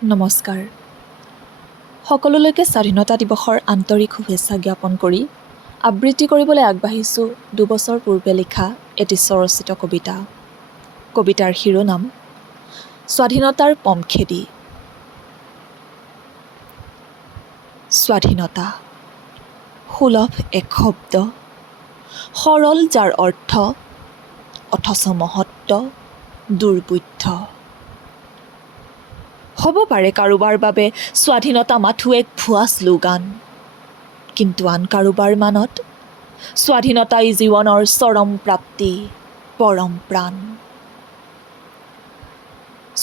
নমস্কাৰ। সকলোলৈকে স্বাধীনতা দিৱসৰ আন্তৰিক শুভেচ্ছা জ্ঞাপন কৰি আবৃত্তি কৰিবলৈ আগবাঢ়িছোঁ 2 বছৰ পূৰ্বে লিখা এটি স্বৰচিত কবিতা। কবিতাৰ শিৰোনাম স্বাধীনতাৰ পমখেদি। স্বাধীনতা সুলভ এক শব্দ, সৰল যাৰ অৰ্থ, অথচ মহত্ব দুৰ্বোধ্য। হ'ব পাৰে কাৰোবাৰ বাবে স্বাধীনতা মাথো এক ভুৱা শ্লোগান, কিন্তু আন কাৰোবাৰ মানত স্বাধীনতাই জীৱনৰ চৰম প্ৰাপ্তি, পৰম প্ৰাণ।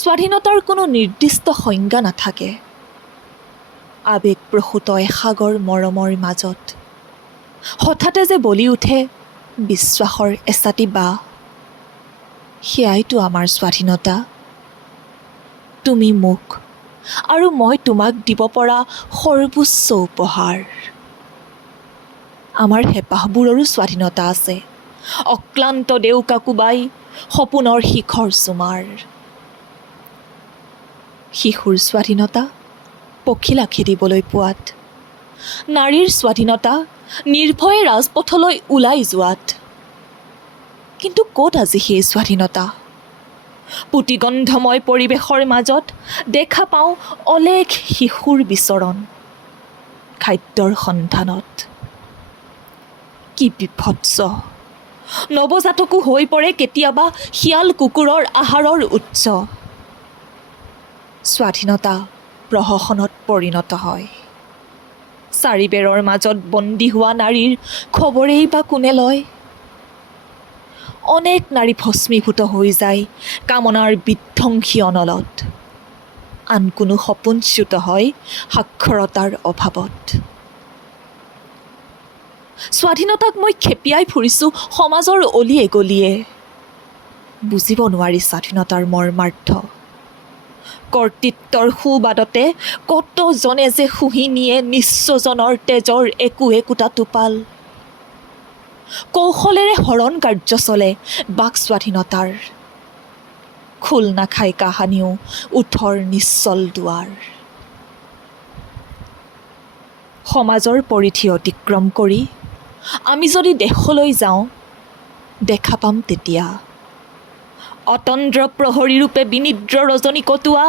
স্বাধীনতাৰ কোনো নিৰ্দিষ্ট সংজ্ঞা নাথাকে। আৱেগপ্ৰসূত এসাগৰ মৰমৰ মাজত হঠাতে যে বলি উঠে বিশ্বাসৰ এচাটি বাঁহ, সেয়াইতো আমাৰ স্বাধীনতা। তুমি মোক আৰু মই তোমাক দিব পৰা সৰ্বোচ্চ উপহাৰ। আমাৰ হেঁপাহবোৰৰো স্বাধীনতা আছে, অক্লান্ত ডেউকা কোবাই সপোনৰ শিখৰ চুমাৰ। শিশুৰ স্বাধীনতা পখিলা খেদিবলৈ পোৱাত, নাৰীৰ স্বাধীনতা নিৰ্ভয়ে ৰাজপথলৈ ওলাই যোৱাত। কিন্তু ক'ত আজি সেই স্বাধীনতা? পুতিগন্ধময় পৰিৱেশৰ মাজত দেখা পাওঁ অলেখ শিশুৰ বিচৰণ, খাদ্যৰ সন্ধানত। কি বিভৎস! নৱজাতকো হৈ পৰে কেতিয়াবা শিয়াল কুকুৰৰ আহাৰৰ উৎস। স্বাধীনতা প্ৰহসনত পৰিণত হয়। চাৰিবেৰৰ মাজত বন্দী হোৱা নাৰীৰ খবৰেই বা কোনে লয়? অনেক নাৰী ভস্মীভূত হৈ যায় কামনাৰ বিধ্বংসী অনলত। আন কোনো সপোনচ্যুত হয় সাক্ষৰতাৰ অভাৱত। স্বাধীনতাক মই খেপিয়াই ফুৰিছোঁ সমাজৰ অলিয়ে গলিয়ে। বুজিব নোৱাৰি স্বাধীনতাৰ মৰ্মাৰ্থ। কৰ্তৃত্বৰ সুবাদতে কতজনে যে শুহি নিয়ে নিঃস্বজনৰ তেজৰ একো একোটা টোপাল। কৌশলেৰে হৰণ কাৰ্য চলে বাক স্বাধীনতাৰ। খোল নাখায় কাহানিও ওঠৰ নিশ্চল দুৱাৰ। সমাজৰ পৰিধি অতিক্ৰম কৰি আমি যদি দেশলৈ যাওঁ, দেখা পাম তেতিয়া অতন্দ্ৰ প্ৰহৰীৰূপে বিনিদ্ৰ ৰজনী কটোৱা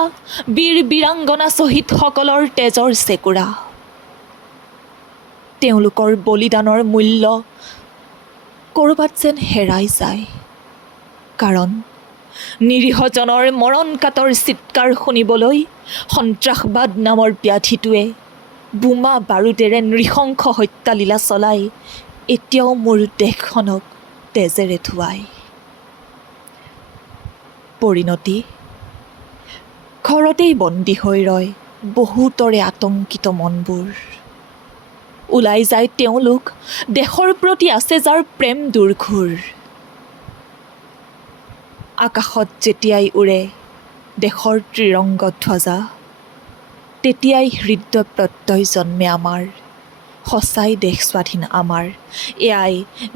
বীৰ বীৰাংগনা শ্বহীদসকলৰ তেজৰ চেকুৰা। তেওঁলোকৰ বলিদানৰ মূল্য ক'ৰবাত যেন হেৰাই যায়, কাৰণ নিৰীহজনৰ মৰণকাতৰ চিৎকাৰ শুনিবলৈ সন্ত্ৰাসবাদ নামৰ ব্যাধিটোৱে বোমা বাৰুদেৰে নৃশংস হত্যালীলা চলাই এতিয়াও মোৰ দেশখনক তেজেৰে ধুৱায়। পৰিণতি ঘৰতেই বন্দী হৈ ৰয় বহুতৰে আতংকিত মনবোৰ। ওলাই যায় তেওঁলোক দেশৰ প্ৰতি আছে যাৰ প্ৰেম দুৰ্ঘোৰ। আকাশত যেতিয়াই উৰে দেশৰ ত্ৰিৰংগ ধ্বজা, তেতিয়াই হৃদয় প্ৰত্যয় জন্মে আমাৰ, সঁচাই দেশ স্বাধীন আমাৰ, এয়াই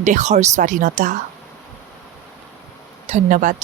দেশৰ স্বাধীনতা। ধন্যবাদ।